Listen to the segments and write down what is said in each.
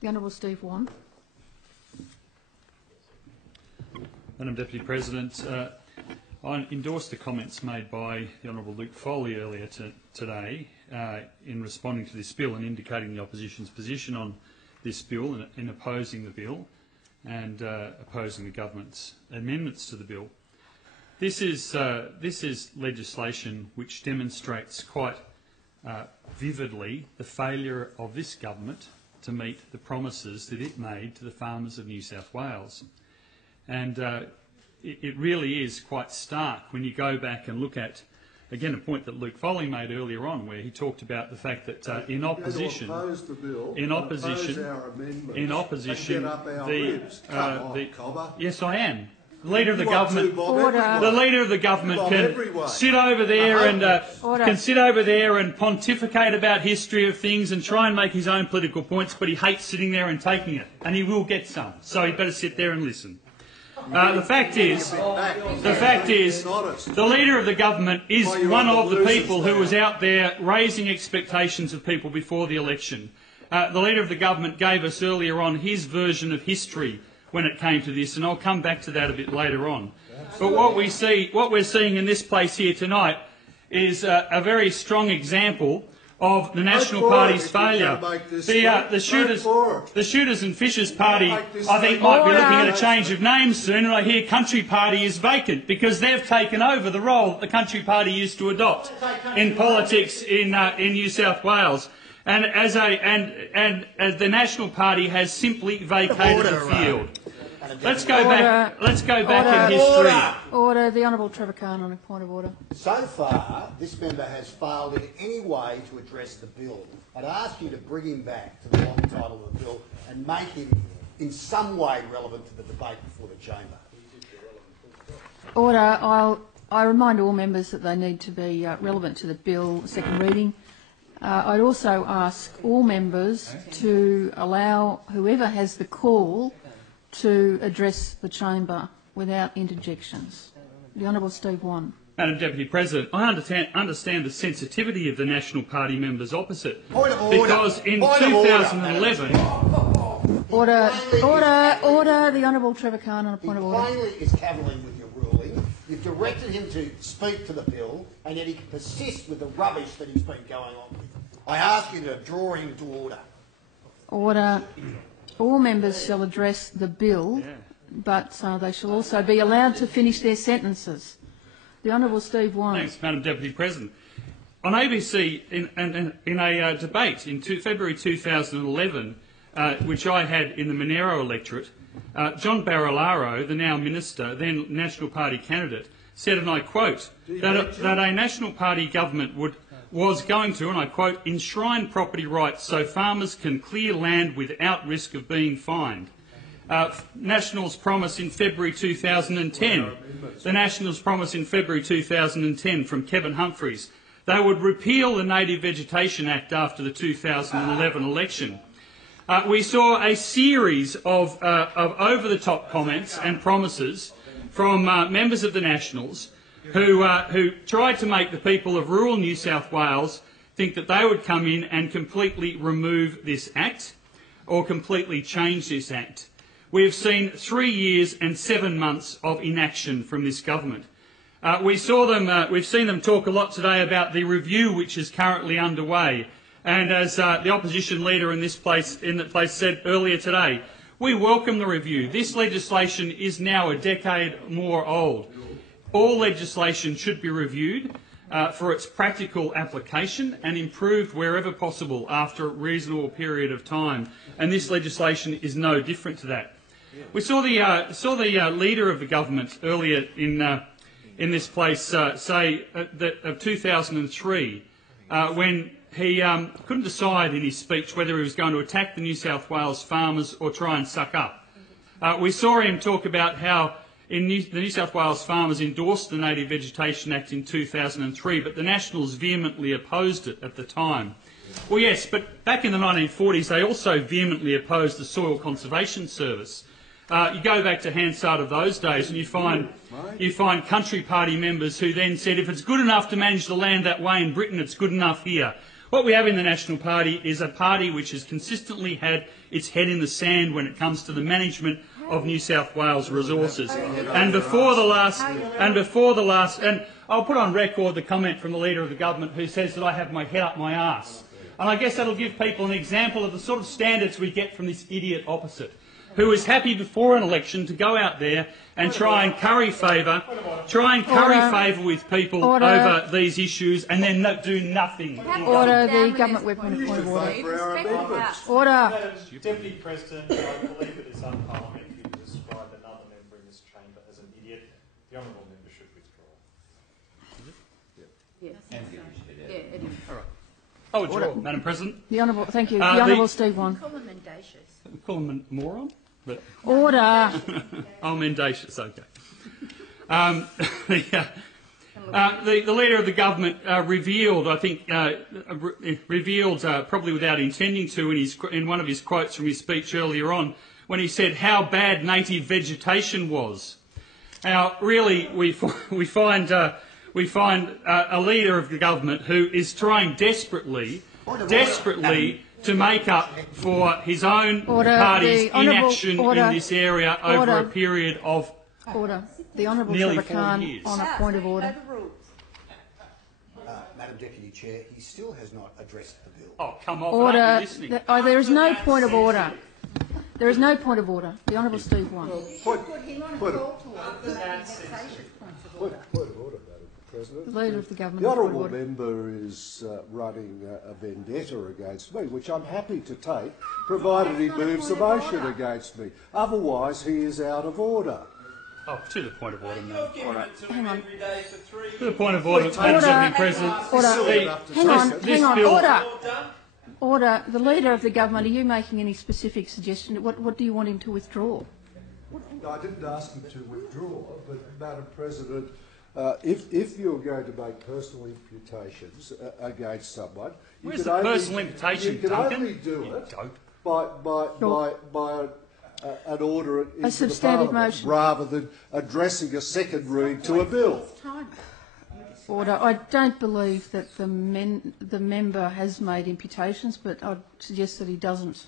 The Honourable Steve Whan. Madam Deputy President, I endorse the comments made by the Honourable Luke Foley earlier today in responding to this bill and indicating the opposition's position on this bill and in opposing the bill and opposing the government's amendments to the bill. This is legislation which demonstrates quite vividly the failure of this government to meet the promises that it made to the farmers of New South Wales. And it really is quite stark when you go back and look at, again, a point that Luke Foley made earlier on, where he talked about the fact that in opposition, yes, I am. The leader of the government, can sit over there and pontificate about history of things and try and make his own political points, but he hates sitting there and taking it, and he will get some. So he better sit there and listen. The fact is, the leader of the government is one of the people who was out there raising expectations of people before the election. The leader of the government gave us earlier on his version of history when it came to this, and I'll come back to that a bit later on. But what we're seeing in this place here tonight is a very strong example of the National Party's failure. The Shooters and Fishers Party, I think, might be looking at a change of name soon, and I hear Country Party is vacant because they've taken over the role that the Country Party used to adopt in politics in New South Wales. And the National Party has simply vacated the field. Let's go back in history. Order. The Honourable Trevor Khan on a point of order. So far, this member has failed in any way to address the bill. I'd ask you to bring him back to the long title of the bill and make him in some way relevant to the debate before the chamber. Order. I remind all members that they need to be relevant to the bill, second reading. I'd also ask all members to allow whoever has the call to address the chamber without interjections. The Honourable Steve Whan. Madam Deputy President, I understand the sensitivity of the National Party members opposite. Point of order. Because in 2011... Order. The Honourable Trevor Khan on a point of order. He plainly is cavilling with your ruling. You've directed him to speak to the bill, and yet he can persist with the rubbish that he's been going on with. I ask you to draw him to order. Order. All members shall address the bill, but they shall also be allowed to finish their sentences. The Honourable Steve Whan. Thanks, Madam Deputy President. On ABC, in a debate in February 2011, which I had in the Monero electorate, John Barilaro, the now Minister, then National Party candidate, said, and I quote, that a National Party government was going to, and I quote, enshrine property rights so farmers can clear land without risk of being fined. Nationals' promise in February 2010. The Nationals' promise in February 2010 from Kevin Humphries. They would repeal the Native Vegetation Act after the 2011 election. We saw a series of over-the-top comments and promises from members of the Nationals who tried to make the people of rural New South Wales think that they would come in and completely remove this Act or completely change this Act. We have seen 3 years and 7 months of inaction from this government. We've seen them talk a lot today about the review which is currently underway. And as the opposition leader in the place said earlier today, we welcome the review. This legislation is now a decade more old. All legislation should be reviewed for its practical application and improved wherever possible after a reasonable period of time. And this legislation is no different to that. We saw the leader of the government earlier in this place say that of 2003 when he couldn't decide in his speech whether he was going to attack the New South Wales farmers or try and suck up. We saw him talk about how the New South Wales farmers endorsed the Native Vegetation Act in 2003, but the Nationals vehemently opposed it at the time. Well, yes, but back in the 1940s, they also vehemently opposed the Soil Conservation Service. You go back to Hansard of those days and you find Country Party members who then said, if it's good enough to manage the land that way in Britain, it's good enough here. What we have in the National Party is a party which has consistently had its head in the sand when it comes to the management of New South Wales resources. And before the last, and I'll put on record the comment from the Leader of the Government who says that I have my head up my arse. And I guess that'll give people an example of the sort of standards we get from this idiot opposite, who is happy before an election to go out there and try and curry favour with people over these issues and then do nothing. Order. The government weapon. Point of order. Order. Deputy President, I believe it is unparliamentary to describe another member in this chamber as an idiot. The honourable member should withdraw. Yes. Yeah, it is. All right. I withdraw, Madam President. The honourable. Thank you. The honourable Steve Whan. Call him mendacious. Call him a moron? But Order. oh, mendacious, okay. The Leader of the Government revealed, I think, probably without intending to, in one of his quotes from his speech earlier on, when he said how bad native vegetation was. Now, really, we find a Leader of the Government who is trying desperately to make up for his own party's inaction in this area over a period of The Honourable nearly Trevor 4 Khan years. on a point of order. Madam Deputy Chair, he still has not addressed the bill. Oh, come on, Order. aren't you listening? There is no point of order. There is no point of order. The Honourable Steve Whan. Put him on a call to order. Point of order, Madam President. The Leader of the Government. The point of honourable order. member is running a vendetta against me, which I'm happy to take, provided he moves the motion against me. Otherwise, he is out of order. Oh, to the point of order, Madam. Hang on. To the point of order, Madam Deputy President. Order. Hang on. bill- Order. Order. The Leader of the Government, are you making any specific suggestion? What do you want him to withdraw? I didn't ask him to withdraw, but Madam President, if you're going to make personal imputations against someone, you Where's can the only, personal imputation, you can Duncan? only do You it dope. by an order into the substantive Parliament, motion. rather than addressing a second read to a bill. Order. I don't believe that the member has made imputations, but I'd suggest that he doesn't.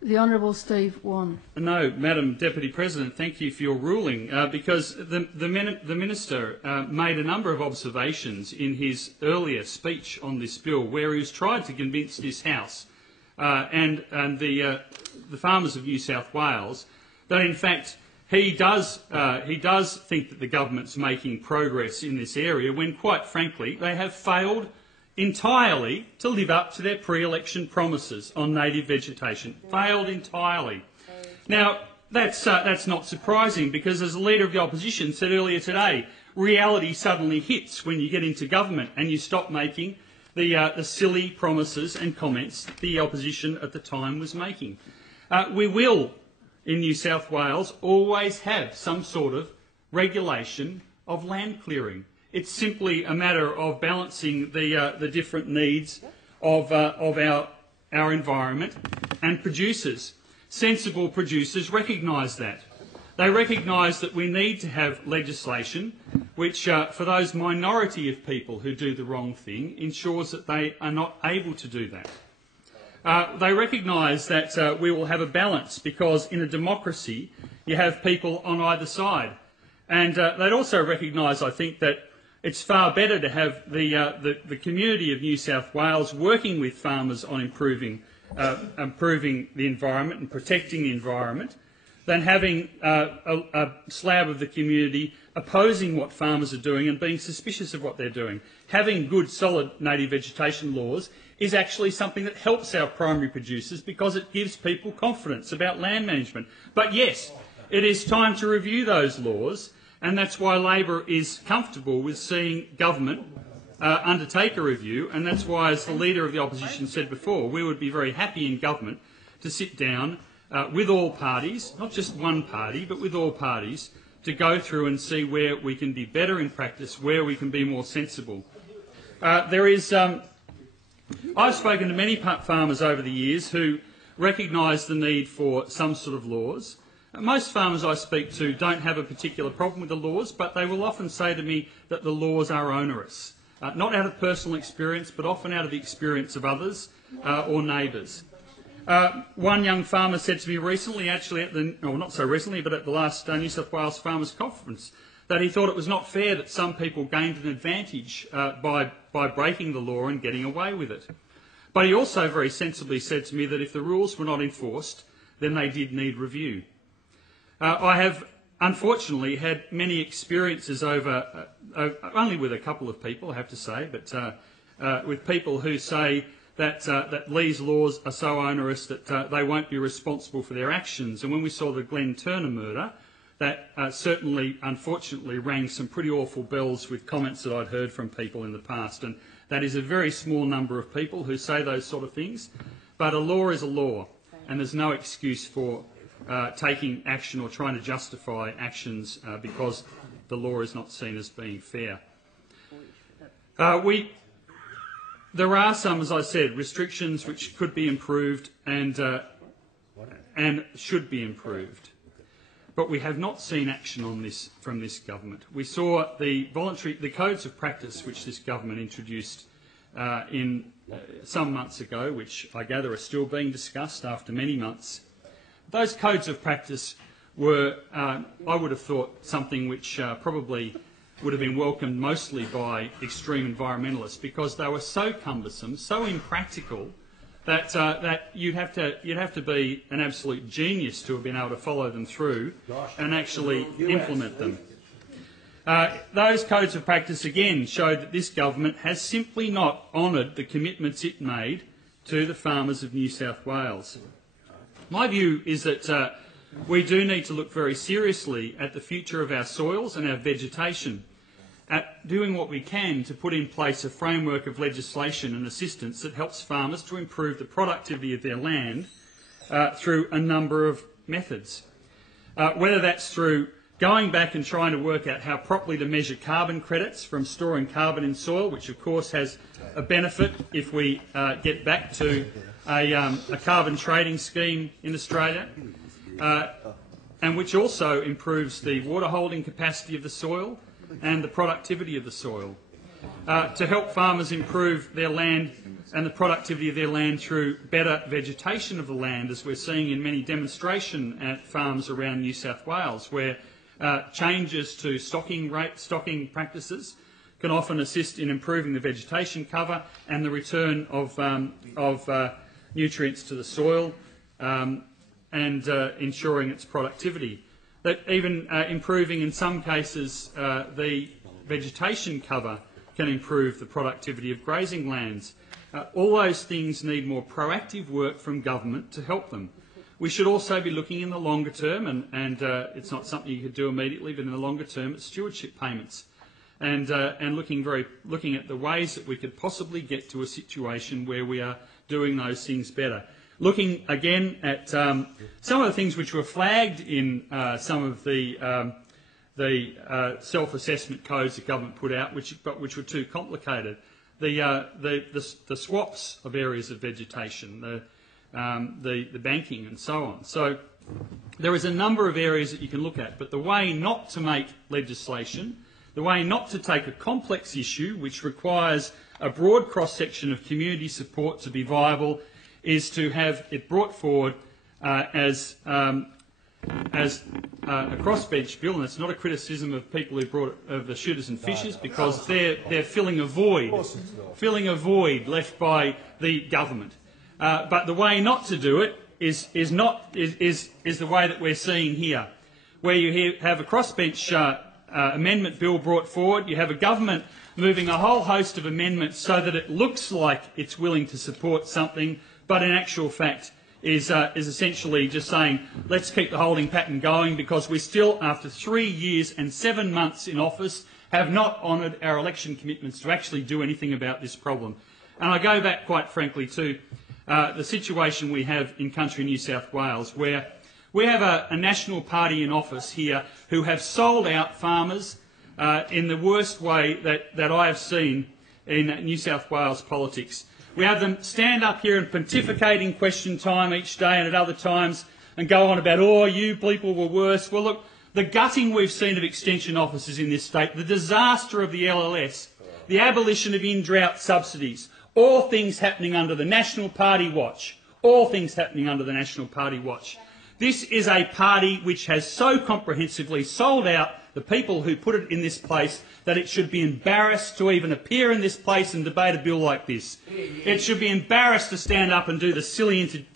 The Honourable Steve Whan. No, Madam Deputy President, thank you for your ruling, because the Minister made a number of observations in his earlier speech on this bill where he was trying to convince this House and the farmers of New South Wales that in fact he does think that the government's making progress in this area when, quite frankly, they have failed entirely to live up to their pre-election promises on native vegetation. Failed entirely. Now, that's not surprising because, as the Leader of the Opposition said earlier today, reality suddenly hits when you get into government and you stop making the silly promises and comments the opposition at the time was making. We will, in New South Wales, always have some sort of regulation of land clearing. It's simply a matter of balancing the different needs of our environment and producers. Sensible producers recognise that. They recognise that we need to have legislation which, for those minority of people who do the wrong thing, ensures that they are not able to do that. They recognise that we will have a balance because in a democracy you have people on either side. And they'd also recognise, I think, that it's far better to have the community of New South Wales working with farmers on improving the environment and protecting the environment than having a slab of the community opposing what farmers are doing and being suspicious of what they're doing. Having good, solid native vegetation laws is actually something that helps our primary producers because it gives people confidence about land management. But yes, it is time to review those laws, and that's why Labor is comfortable with seeing government undertake a review, and that's why, as the Leader of the Opposition said before, we would be very happy in government to sit down with all parties, not just one party, but with all parties, to go through and see where we can be better in practice, where we can be more sensible. I've spoken to many farmers over the years who recognise the need for some sort of laws. Most farmers I speak to don't have a particular problem with the laws, but they will often say to me that the laws are onerous, not out of personal experience, but often out of the experience of others or neighbours. One young farmer said to me recently, actually not so recently, but at the last New South Wales Farmers Conference, that he thought it was not fair that some people gained an advantage by breaking the law and getting away with it. But he also very sensibly said to me that if the rules were not enforced, then they did need review. I have unfortunately had many experiences over, only with a couple of people, I have to say, but with people who say that these laws are so onerous that they won't be responsible for their actions. And when we saw the Glenn Turner murder, that certainly, unfortunately, rang some pretty awful bells with comments that I'd heard from people in the past. And that is a very small number of people who say those sort of things. But a law is a law, and there's no excuse for taking action or trying to justify actions because the law is not seen as being fair. There are some, as I said, restrictions which could be improved and should be improved. But we have not seen action on this from this government. We saw the codes of practice which this government introduced some months ago, which I gather are still being discussed after many months. Those codes of practice were, I would have thought, something which probably would have been welcomed mostly by extreme environmentalists because they were so cumbersome, so impractical, that you'd have to be an absolute genius to have been able to follow them through and actually implement them. Those codes of practice again showed that this government has simply not honoured the commitments it made to the farmers of New South Wales. My view is that we do need to look very seriously at the future of our soils and our vegetation, at doing what we can to put in place a framework of legislation and assistance that helps farmers to improve the productivity of their land through a number of methods. Whether that's through going back and trying to work out how properly to measure carbon credits from storing carbon in soil, which of course has a benefit if we get back to a carbon trading scheme in Australia, and which also improves the water holding capacity of the soil and the productivity of the soil, to help farmers improve their land and the productivity of their land through better vegetation of the land, as we're seeing in many demonstration at farms around New South Wales, where changes to stocking practices can often assist in improving the vegetation cover and the return of nutrients to the soil and ensuring its productivity. That even improving in some cases the vegetation cover can improve the productivity of grazing lands. All those things need more proactive work from government to help them. We should also be looking in the longer term, and it's not something you could do immediately, but in the longer term, at stewardship payments, and looking at the ways that we could possibly get to a situation where we are doing those things better. Looking again at some of the things which were flagged in some of the self-assessment codes the government put out, which were too complicated. The swaps of areas of vegetation, the banking and so on. So there is a number of areas that you can look at, but the way not to make legislation, the way not to take a complex issue which requires a broad cross-section of community support to be viable, is to have it brought forward as a crossbench bill, and it's not a criticism of people who brought it, of the shooters and fishers, because they're filling a void left by the government. But the way not to do it is the way that we're seeing here, where you have a crossbench amendment bill brought forward. You have a government moving a whole host of amendments so that it looks like it's willing to support something, but in actual fact is essentially just saying, let's keep the holding pattern going because we still, after 3 years and 7 months in office, have not honoured our election commitments to actually do anything about this problem. And I go back, quite frankly, to the situation we have in country New South Wales, where we have a National Party in office here who have sold out farmers in the worst way that I have seen in New South Wales politics. We have them stand up here and pontificate in question time each day and at other times and go on about, oh, you people were worse. Well, look, the gutting we've seen of extension officers in this state, the disaster of the LLS, the abolition of in-drought subsidies, all things happening under the National Party watch, all things happening under the National Party watch. This is a party which has so comprehensively sold out the people who put it in this place that it should be embarrassed to even appear in this place and debate a bill like this. It should be embarrassed to stand up and do the silly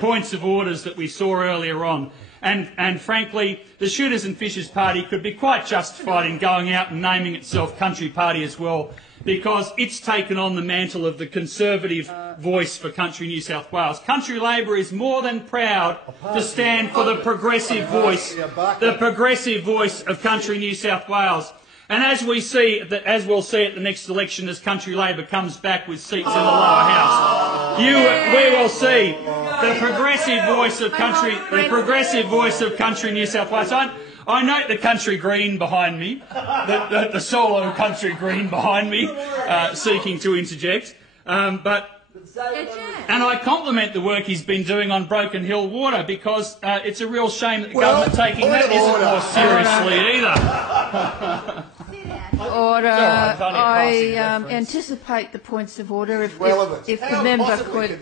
points of orders that we saw earlier on. And frankly, the Shooters and Fishers Party could be quite justified in going out and naming itself Country Party as well, because it's taken on the mantle of the Conservative voice for Country New South Wales. Country Labor is more than proud to stand for the progressive voice of Country New South Wales. And as we'll see at the next election, as Country Labor comes back with seats in the lower house, we will see the progressive voice of Country New South Wales. I note the Country Green behind me, the solo Country Green behind me, seeking to interject. And I compliment the work he's been doing on Broken Hill Water, because it's a real shame that the government taking that isn't more seriously either. Order. I anticipate the points of order. If the member could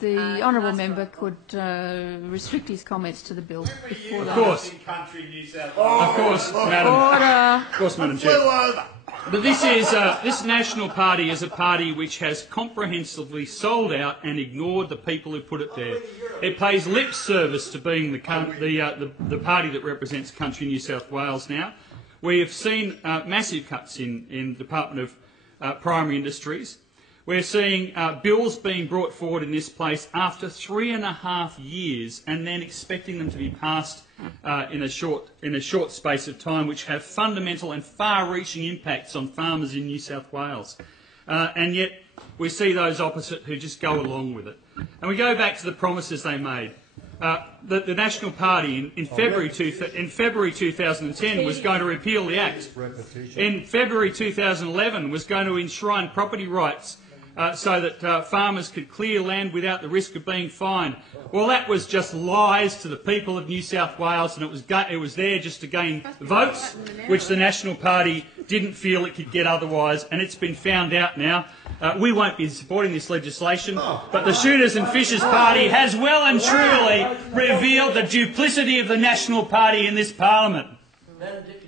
the honourable member could restrict his comments to the bill before that. Of course, Madam Chair. But this National Party is a party which has comprehensively sold out and ignored the people who put it there. It pays lip service to being the party that represents Country New South Wales now. We have seen massive cuts in Department of Primary Industries. We're seeing bills being brought forward in this place after 3.5 years, and then expecting them to be passed in a short space of time, which have fundamental and far-reaching impacts on farmers in New South Wales. And yet we see those opposite who just go along with it. And we go back to the promises they made. The National Party in February 2010 was going to repeal the Act. In February 2011 was going to enshrine property rights so that farmers could clear land without the risk of being fined. Well, that was just lies to the people of New South Wales, and it was there just to gain votes, which the National Party didn't feel it could get otherwise, and it's been found out now. We won't be supporting this legislation, but the Shooters and Fishers Party has well and truly revealed the duplicity of the National Party in this Parliament. Madam Deputy